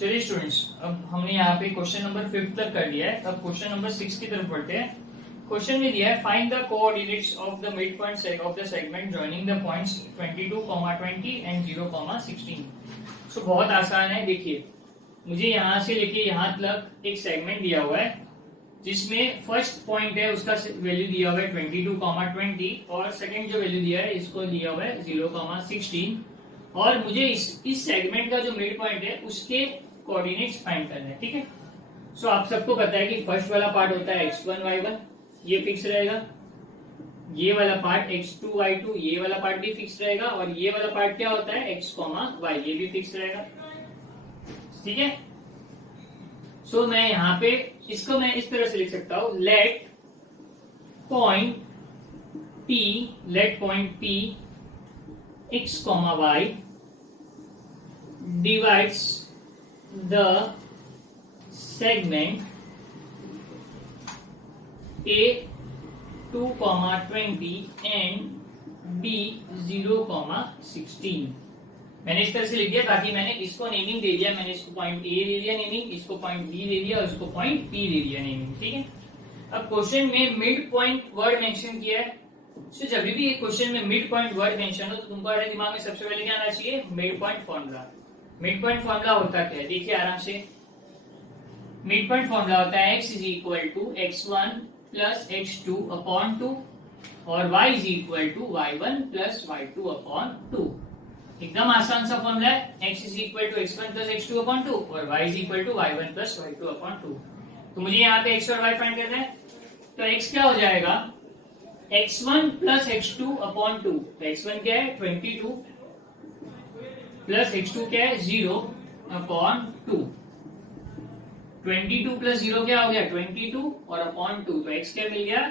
चलिए स्टूडेंट्स, अब हमने यहाँ पे क्वेश्चन नंबर 5 तक कर लिया है। अब क्वेश्चन नंबर 6 की तरफ बढ़ते हैं। क्वेश्चन में दिया है find the coordinates of the mid point of the segment joining the points 22, 20 and 0, 16। सो बहुत आसान है। देखिए, मुझे यहाँ से लेके यहाँ तक एक सेगमेंट दिया हुआ है जिसमें फर्स्ट पॉइंट है उसका वैल्यू दिया हुआ है 22, 20 और सेकंड जो वैल्यू दिया है इसको दिया हुआ है 0, 16 और मुझे इस सेगमेंट का जो मिड पॉइंट है उसके कोऑर्डिनेट्स फाइंड करना है। ठीक है। सो आप सबको पता है कि फर्स्ट वाला पार्ट होता है x1 y1, ये फिक्स रहेगा। ये वाला पार्ट x2 y2, ये वाला पार्ट भी फिक्स रहेगा। और ये वाला पार्ट क्या होता है x, y, ये भी फिक्स रहेगा। ठीक है। सो मैं यहाँ पे इसको मैं इस तरह से लिख सकता हूं, let point P x, y divides the segment A 2, 20 and B 0, 16। मैंने इस तरह से लिख दिया ताकि मैंने इसको नेमिंग दे दिया। मैंने इसको पॉइंट ए दे दिया नेमिंग, इसको पॉइंट बी दे दिया और इसको पॉइंट पी दे दिया नेमिंग। ठीक है। अब क्वेश्चन में मिड पॉइंट वर्ड मेंशन किया है। तो जब भी एक क्वेश्चन में मिड पॉइंट वर्ड मेंशन हो तो तुम्हारे दिमाग में सबसे पहले क्या आना चाहिए, mid point formula. Mid point formula होता क्या है, देखिए आराम से। मिड पॉइंट फॉर्मूला होता है x = x1 + x2 अपॉन 2 और y = y1 + y2 अपॉन 2। एकदम आसान सा फॉर्मूला है। x = x1 + x2 अपॉन 2 और y = y1 + y2 अपॉन 2। तो मुझे यहाँ पे x और y फाइंड करना है। तो x क्या हो जाएगा, x1 + x2 अपॉन 2। तो x1 क्या है 22 प्लस x2 क्या है 0 अपॉन 2। 22 + 0 क्या हो गया 22 और अपॉन 2। तो x क्या मिल गया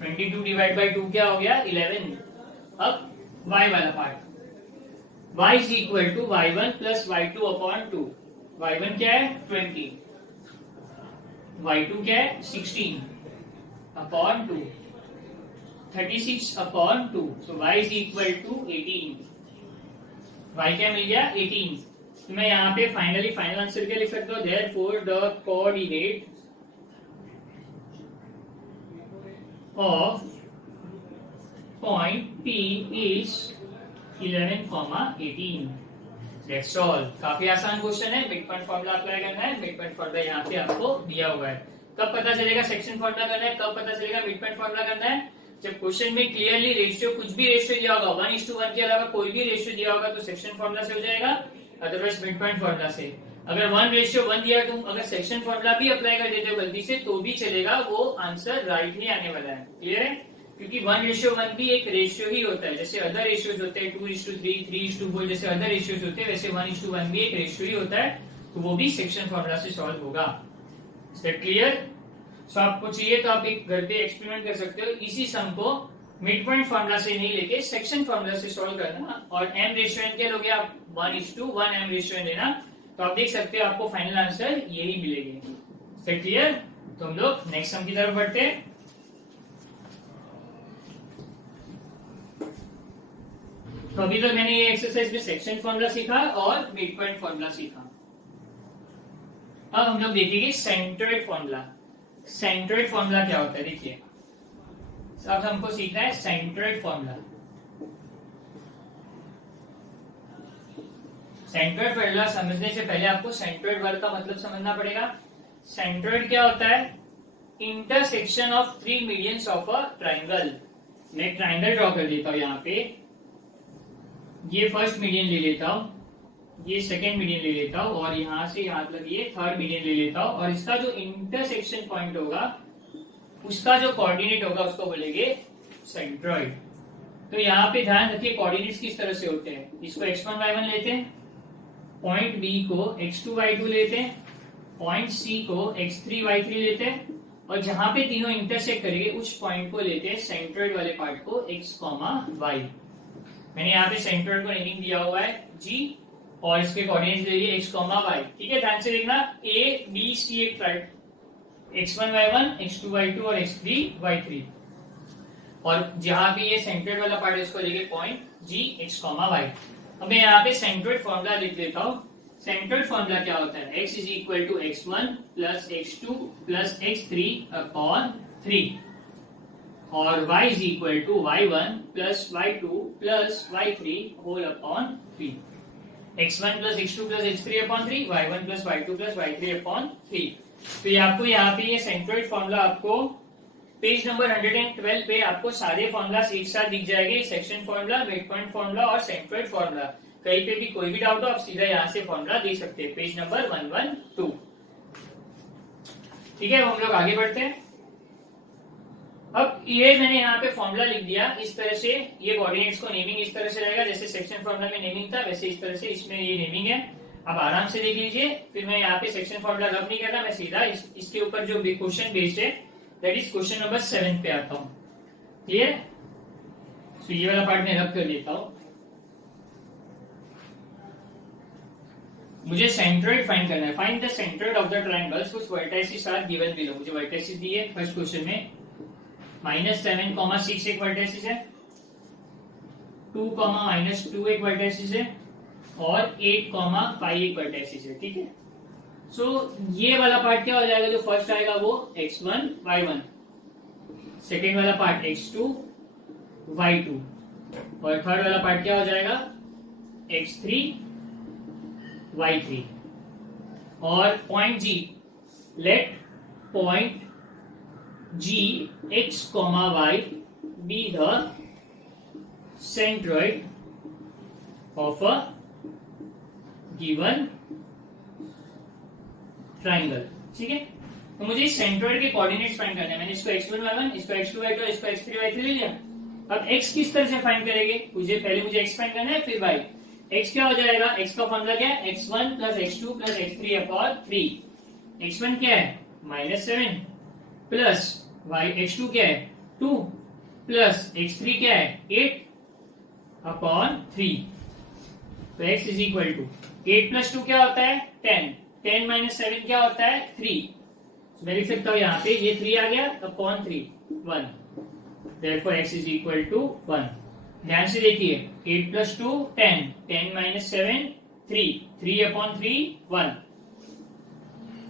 22 / 2 क्या हो गया 11। अब y वाला part, y = y1 + y2 upon 2। y1 क्या है 20, y2 क्या है 16 अपॉन 2, 36 अपॉन 2। तो y = 18। y क्या मिल गया 18। तो मैं यहाँ पे फाइनल आंसर क्या लिख सकता हूँ, therefore the coordinate of point P is 11, 18। That's all. काफी आसान क्वेश्चन है। मिड पॉइंट फॉर्मूला अप्लाई करना है। मिड पॉइंट फॉर्मूला यहाँ पे आपको दिया हुआ है। कब पता चलेगा सेक्शन फॉर्मूला करना है, कब पता चलेगा मिड पॉइंट फॉर्मूला करना है, जब क्वेश्चन में क्लियरली रेशियो, कुछ भी रेशियो दिया होगा, 1:1 के अलावा कोई भी रेशियो दिया होगा तो सेक्शन फॉर्मूला से हो जाएगा, अदरवाइज मिड पॉइंट फॉर्मूला से। अगर 1:1 दिया तुम अगर सेक्शन फॉर्मूला भी अप्लाई कर देते हो गलती से तो भी चलेगा, वो आंसर राइट नहीं आने वाला है। क्लियर है। क्योंकि 1:1 भी एक रेशियो ही होता है। जैसे अदर रेशियोज होते हैं 2:3, 3:4, जैसे अदर रेशियोज होते हैं वैसे 1:1 भी एक रेशियो ही होता है। तो वो भी सेक्शन फॉर्मूला से सॉल्व होगा। Is that clear. सो आपको चाहिए तो आप एक घर पे एक्सपेरिमेंट कर सकते हो। इसी सम को मिड पॉइंट फॉर्मूला से नहीं लेके सेक्शन फॉर्मूला से सॉल्व करना और m रेशियो n क्या लोगे आप 1:1 m रेशियो n लेना, तो आप देख सकते हो आपको फाइनल आंसर यही मिलेगी। Is clear. तो हम लोग नेक्स्ट सम की तरफ बढ़ते हैं। तो अभी तक मैंने ये एक्सरसाइज में सेक्शन फॉर्मूला सीखा और मिड पॉइंट फॉर्मूला सीखा। अब हम लोग देखेंगे सेंट्रोइड फॉर्मूला। सेंट्रोइड फॉर्मूला क्या होता है देखिए। अब हमको सीखना है सेंट्रोइड फॉर्मूला। सेंट्रोइड फॉर्मूला समझने से पहले आपको सेंट्रोइड वर्ड का मतलब समझना पड़ेगा। सेंट्रोइड क्या होता है, intersection of 3 medians of a triangle. मैं ट्राइंगल ड्रॉ कर देता हूं। यहाँ पे ये फर्स्ट मीडियन ले लेता हूं, ये सेकेंड मीडियन ले लेता हूं और यहां से यहां तक ये थर्ड मीडियन ले लेता हूं और इसका जो इंटरसेक्शन पॉइंट होगा उसका जो कोऑर्डिनेट होगा उसको बोलेंगे सेंट्रोइड। तो यहाँ पे ध्यान रखिए कोऑर्डिनेट्स किस तरह से होते हैं। इसको x1 y1 लेते हैं, पॉइंट B को x2 y2 लेते हैं, पॉइंट C को x3 y3 लेते हैं और जहां पे तीनों इंटरसेक्ट करेंगे उस पॉइंट को लेते हैं सेंट्रोइड वाले पार्ट को x, y। मैंने यहाँ पे सेंट्रोइड को नेमिंग दिया हुआ है G और इसके कोऑर्डिनेट्स ले लिए x, y। ठीक है। ध्यान से देखना A B C एक part x1 y1, x2 y2 और x3 y3 और जहां भी ये सेंट्रोइड वाला पार्ट है उसको लेके पॉइंट G, x, y। अब मैं यहाँ पे सेंट्रोइड फॉर्मूला लिख देता हूँ। सेंट्रोइड फॉर्मूला क्या होता है, x is equal to x1 plus x2 plus x3 upon 3 और y is equal to y1 plus y2 plus y3 whole upon 3। x1 plus x2 plus x3 upon 3, y1 plus y2 plus y3 upon 3। तो ये आपको यहाँ पे ये centroid formula आपको page number 112 पे आपको सारे फॉर्मुलास एक साथ दिख जाएंगे, section formula, mid point formula और सेंट्रोइड फॉर्मूला। कहीं पे भी कोई भी डाउट हो आप सीधा यहाँ से फॉर्मूला दे सकते हैं, पेज नंबर 112। ठीक है, हम लोग आगे बढ़ते हैं। अब ये मैंने यहाँ पे फॉर्मूला लिख दिया इस तरह से, ये कोऑर्डिनेट्स को नेमिंग इस तरह से रहेगा जैसे सेक्शन फॉर्मूला में नेमिंग था, वैसे इस तरह से इसमें ये नेमिंग है। अब आराम से देख लीजिए, फिर मैं यहाँ पे सेक्शन फॉर्मूला रब नहीं करना, मैं सीधा इसके ऊपर जो क्वेश्चन बेस्ड है दैट इज क्वेश्चन नंबर 7 पे आता हूँ। क्लियर? तो ये वाला पार्ट मैं रब कर देता हूँ। मुझे सेंट्रोइड फाइंड करना है। Find the centroid of the triangles which vertices are given below. मुझे वर्टिसेस दिए फर्स्ट क्वेश्चन में, -7,6 एक वर्टिसेस है, 2, -2 एक वर्टिसेस है और 8,5 एक वर्टिसेस है। ठीक है, सो ये वाला पार्ट क्या हो जाएगा, जो फर्स्ट आएगा वो x1 y1, सेकेंड वाला पार्ट x2 y2 और थर्ड वाला पार्ट क्या हो जाएगा x3 y3। और point G, let point G x, y be the centroid of a given triangle. ठीक है, तो मुझे इस सेंट्रोइड के कोऑर्डिनेट्स फाइंड करने हैं। मैंने इसको x1 y1, इसको x2 y2, इसको x3 y3 ले लिया। अब x किस तरह से फाइंड करेंगे, पहले मुझे x फाइंड करना है फिर y। x क्या हो जाएगा, x का फॉर्मूला क्या है, x1 plus x2 plus x3 upon 3। x1 क्या है -7 प्लस x2 क्या है 2 प्लस x3 क्या है 8 अपॉन 3। तो x is equal to 8 plus 2 क्या होता है 10, 10 माइनस 7 क्या होता है 3। मैं लिख सकता हूँ यहाँ पे ये 3 आ गया upon 3 1, therefore x is equal to 1। ध्यान से देखिए 8 प्लस 2 10, 10 माइनस 7 3, 3 अपॉन 3 1।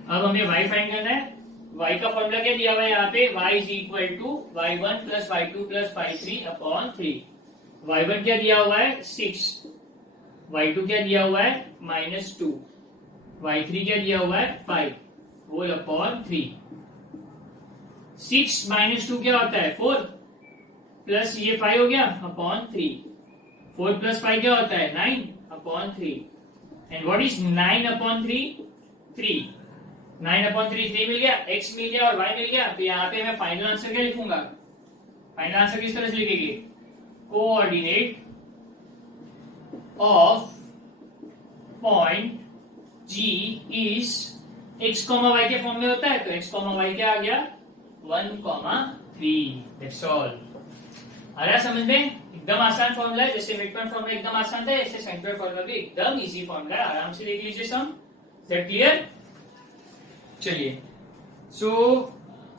अब हमें y फाइंड करना है। y का फॉर्मूला क्या दिया हुआ है यहाँ पे, y is equal to y1 plus y2 plus y3 upon 3। y1 क्या दिया हुआ है 6, y2 क्या दिया हुआ है -2, y3 क्या दिया हुआ है 5 होल अपॉन 3। 6 माइनस 2 क्या होता है 4 प्लस ये 5 हो गया अपॉन 3। 4 प्लस 5 क्या होता है 9 upon 3। And what is 9 upon 3 3। 9 upon 3 3 मिल गया, x मिल गया और y मिल गया। तो यहाँ पे मैं फाइनल आंसर क्या लिखूंगा, फाइनल आंसर किस तरह से लिखेंगे, coordinate of point G is x, y के फॉर्म में होता है, तो x, y क्या आ गया 1,3। That's all. आ रहा समझ में, एकदम आसान फॉर्मूला है। जैसे मिड पॉइंट फॉर्मूला एकदम आसान था, ऐसे सेंट्रोइड फॉर्मूला भी एकदम इजी फॉर्मूला है। आराम से देख लीजिए सम। That clear? चलिए, सो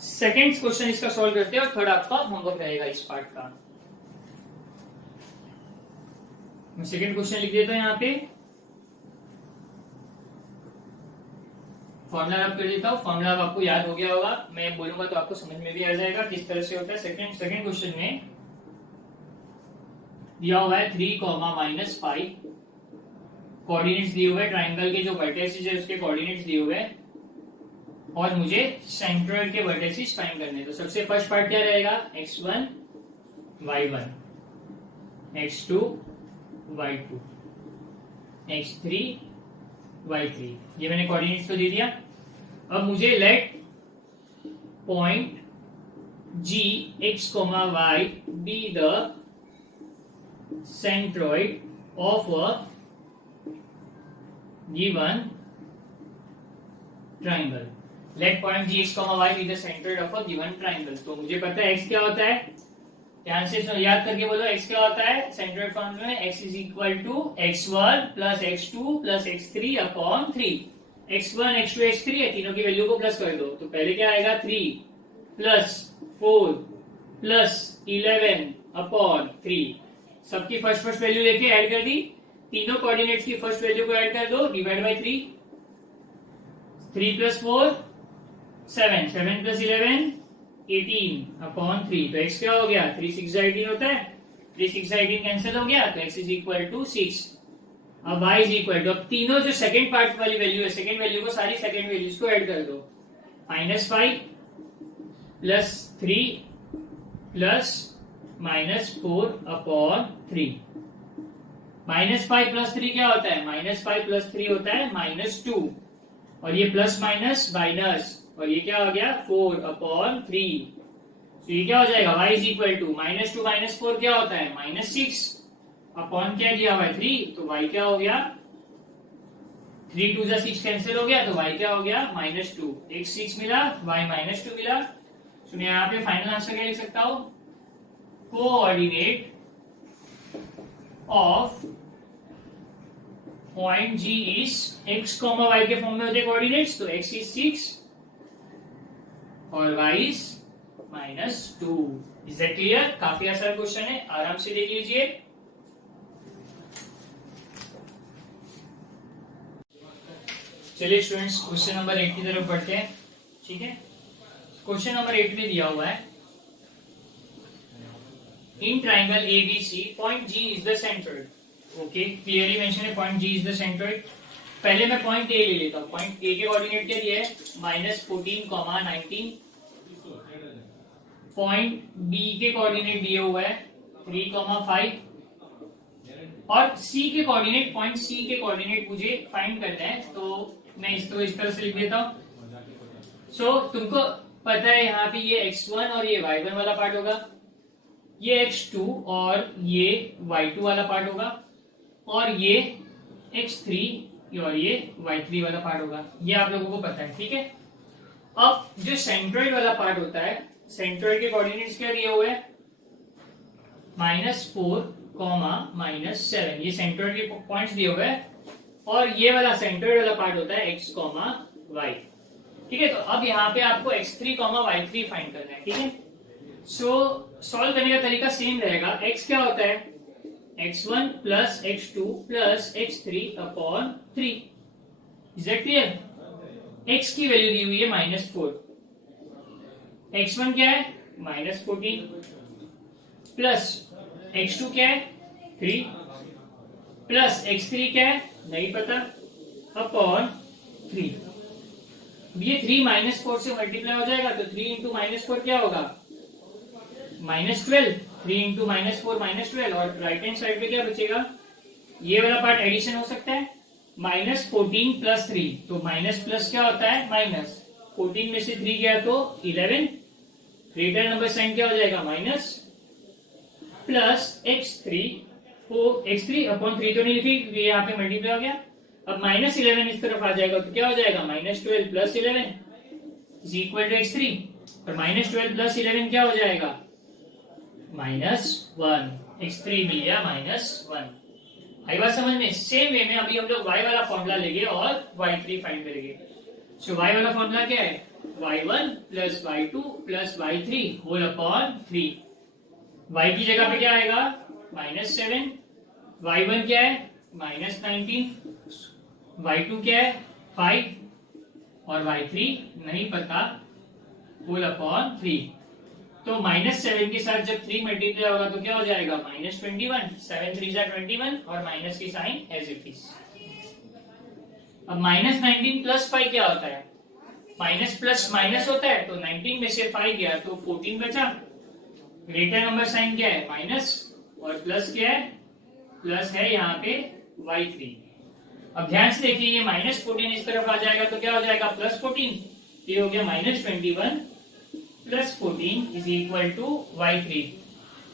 सेकेंड क्वेश्चन इसका सॉल्व करते हैं और थर्ड आपका होमवर्क रहेगा इस पार्ट का। मैं सेकेंड क्वेश्चन लिख देता हूं यहाँ पे, फॉर्मूला रब कर देता हूँ। फॉर्मूला आपको याद हो गया होगा, मैं बोलूंगा तो आपको समझ में भी आ जाएगा किस तरह से होता है। सेकेंड क्वेश्चन में दिया हुआ है 3, -5 कोऑर्डिनेट्स दिए हुए, ट्राइंगल के जो वर्टेसिस है उसके कोऑर्डिनेट्स दिए हुए और मुझे सेंट्रोइड के वर्टेसिस फाइंड करने। तो सबसे फर्स्ट पार्ट क्या रहेगा, x1 y1, x2 y2, x3 y3। ये मैंने कोऑर्डिनेट्स तो दे दिया। अब मुझे let point G x, y be the centroid of a given triangle। Let point G x, y be the centroid of a given triangle। तो मुझे पता है x क्या होता है, ध्यान से याद करके बोलो x क्या होता है सेंट्रोइड फॉर्मूला में। x is equal to x1 plus x2 plus x3 upon 3। x1 x2 x3 है, तीनों की वैल्यू को प्लस कर दो। तो पहले क्या आएगा 3 प्लस 4 प्लस 11 अपॉन 3। सबकी फर्स्ट वैल्यू लेके ऐड कर दी। तीनों कोऑर्डिनेट्स की फर्स्ट वैल्यू को ऐड कर दो, divide by 3, 3 plus 4 7, 7 plus 11 18 upon 3। तो x क्या हो गया, 3 6 18 होता है, 3 6 18 कैंसिल हो गया, तो x इज इक्वल टू 6। अब y इज इक्वल टू, अब तीनों जो सेकंड पार्ट वाली वैल्यू है, सेकंड वैल्यू को सारी सेकंड वैल्यूज को ऐड कर दो, -5 प्लस 3 प्लस -4 अपॉन 3। -5 प्लस 3 क्या होता है, -5 प्लस 3 होता है -2, और ये प्लस माइनस माइनस, और ये क्या हो गया 4 अपॉन 3। तो ये क्या हो जाएगा, y इज इक्वल टू -2 -4 क्या होता है -6 अपॉन क्या दिया हुआ है 3, तो y क्या हो गया 3 2 6 कैंसिल हो गया, तो y क्या हो गया -2। एक 6 मिला, y -2 मिला। तो मैं यहाँ पे फाइनल आंसर क्या लिख सकता हूं, coordinate of point G is x, y के फॉर्म में होते कोऑर्डिनेट्स, तो x इज 6 और y is -2। Is that clear? काफी आसान क्वेश्चन है, आराम से देख लीजिए। चलिए स्टूडेंट्स, क्वेश्चन नंबर 8 की तरफ बढ़ते हैं। ठीक है, क्वेश्चन नंबर 8 में दिया हुआ है, in triangle ABC point G is the centroid. Okay, clearly mention है point G is the centroid. पहले मैं पॉइंट A ले लेता हूँ। पॉइंट A के कोऑर्डिनेट क्या दिया है, -14, 19। पॉइंट B के कोऑर्डिनेट दिए हुए है 3, 5, और C के कोऑर्डिनेट, पॉइंट C के कोऑर्डिनेट मुझे फाइंड करना है, तो मैं इसको इस तरह से लिख देता हूँ। सो तुमको पता है यहाँ पे ये x1 और ये y1 वाला पार्ट होगा, ये x2 और ये y2 वाला पार्ट होगा, और ये x3 और ये y3 वाला पार्ट होगा। ये आप लोगों को पता है, ठीक है। अब जो सेंट्रोइड वाला पार्ट होता है, सेंट्रोइड के कोऑर्डिनेट्स क्या दिए हुए हैं, -4, -7, ये सेंट्रोइड के पॉइंट्स दिए हुए हैं, और ये वाला सेंट्रोइड वाला पार्ट होता है x, y। ठीक है, तो अब यहाँ पे आपको x3, y3 फाइंड करना है। ठीक है, सो सॉल्व करने का तरीका सेम रहेगा। x क्या होता है, x1 plus x2 plus x3 upon 3। Is that clear? x की वैल्यू दी हुई है -4, x1 क्या है -14, प्लस x2 क्या है 3, प्लस x3 क्या है नहीं पता, अपॉन 3। ये 3 -4 से मल्टीप्लाई हो जाएगा, तो 3 इंटू -4 क्या होगा -12, 3 इंटू -4 -12, और राइट हैंड साइड पे क्या बचेगा, ये वाला पार्ट एडिशन हो सकता है, -14 प्लस 3, तो माइनस प्लस क्या होता है माइनस, 14 में से 3 गया तो 11, ग्रेटर नंबर साइन क्या हो जाएगा माइनस, प्लस x3 को x3 अपॉन 3 तो नहीं लिखी, ये यहाँ पे मल्टीप्लाई हो गया। अब -11 इस तरफ आ जाएगा, तो क्या हो जाएगा -12 plus 11 is equal to x3, और -12 प्लस 11 क्या हो जाएगा -1, x3 मिल गया -1। आई बात समझ में? सेम वे में अभी हम लोग y वाला फॉर्मूला लेंगे और y3 फाइंड करेंगे। सो y वाला फॉर्मूला क्या है, y1 plus y2 plus y3 whole upon 3। y की जगह पे क्या आएगा -7, y1 क्या है -19, y2 क्या है 5, और y3 नहीं पता, होल अपॉन 3। तो -7 के साथ जब 3 मल्टीप्लाई होगा तो क्या हो जाएगा -21, 7 3 जा 21, और माइनस की साइन एज इट इज। अब -19 प्लस 5 क्या होता है, माइनस प्लस माइनस होता है, तो 19 में से 5 गया तो 14 बचा, ग्रेटर नंबर साइन क्या है माइनस, और प्लस क्या है, प्लस है यहाँ पे y3। अब ध्यान से देखिए, ये -14 इस तरफ आ जाएगा तो क्या हो जाएगा +14, ये हो गया -21 plus 14 is equal to y3।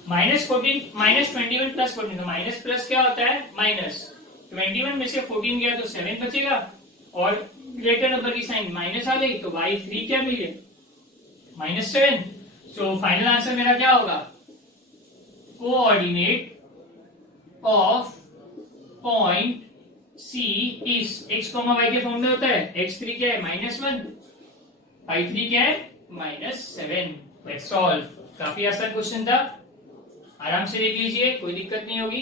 -14 -21 plus 14, तो माइनस प्लस क्या होता है माइनस, 21 में से 14 गया तो 7 बचेगा, और ग्रेटर नंबर की साइन माइनस आ गई, तो y3 क्या मिल गया -7। सो फाइनल आंसर मेरा क्या होगा, coordinate of point C is x, y के फॉर्म में होता है, x3 क्या है -1, y3 क्या है -7। Let's solve. काफी आसान क्वेश्चन था, आराम से देख लीजिए, कोई दिक्कत नहीं होगी।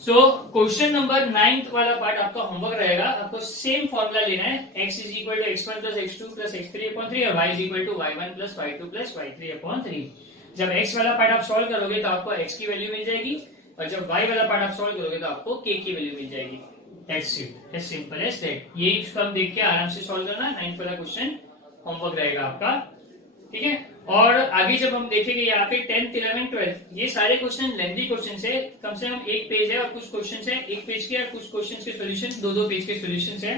सो क्वेश्चन नंबर 9 वाला पार्ट आपका होमवर्क रहेगा। आपको सेम फॉर्मूला लेना है, x is equal to x1 plus x2 plus x3 upon 3 और y is equal to y1 plus y2 plus y3 upon 3। जब x वाला पार्ट आप सॉल्व करोगे तो आपको x की वैल्यू मिल जाएगी और जब y वाला पार्ट आप सॉल्व करोगे तो आपको k की वैल्यू मिल जाएगी। That's it, as simple as that. ये हम देख के आराम से सॉल्व करना। 9 वाला क्वेश्चन होमवर्क रहेगा आपका, ठीक है। और आगे जब हम देखेंगे यहाँ पे 10th 11th 12th ये सारे क्वेश्चन लेंथी क्वेश्चन है, कम से कम एक पेज है और कुछ क्वेश्चन है एक पेज के और कुछ क्वेश्चन के सोल्यूशन दो पेज के सोल्यूशन है।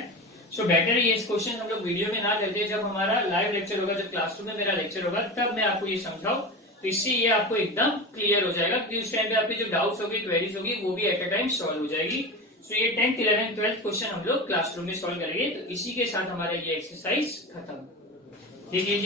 सो बेटर ये क्वेश्चन हम लोग वीडियो में ना करते, जब हमारा लाइव लेक्चर होगा, जब क्लासरूम में मेरा लेक्चर होगा तब मैं आपको ये समझाऊं, तो इससे ये आपको एकदम क्लियर हो जाएगा कि उस टाइम पे आपकी जो डाउट्स होगी क्वेरीज होगी वो भी एट अ टाइम सॉल्व हो जाएगी। सो ये 10th 11th 12th क्वेश्चन हम लोग क्लासरूम में सॉल्व करेंगे। तो इसी के साथ हमारा ये एक्सरसाइज खत्म। देखिए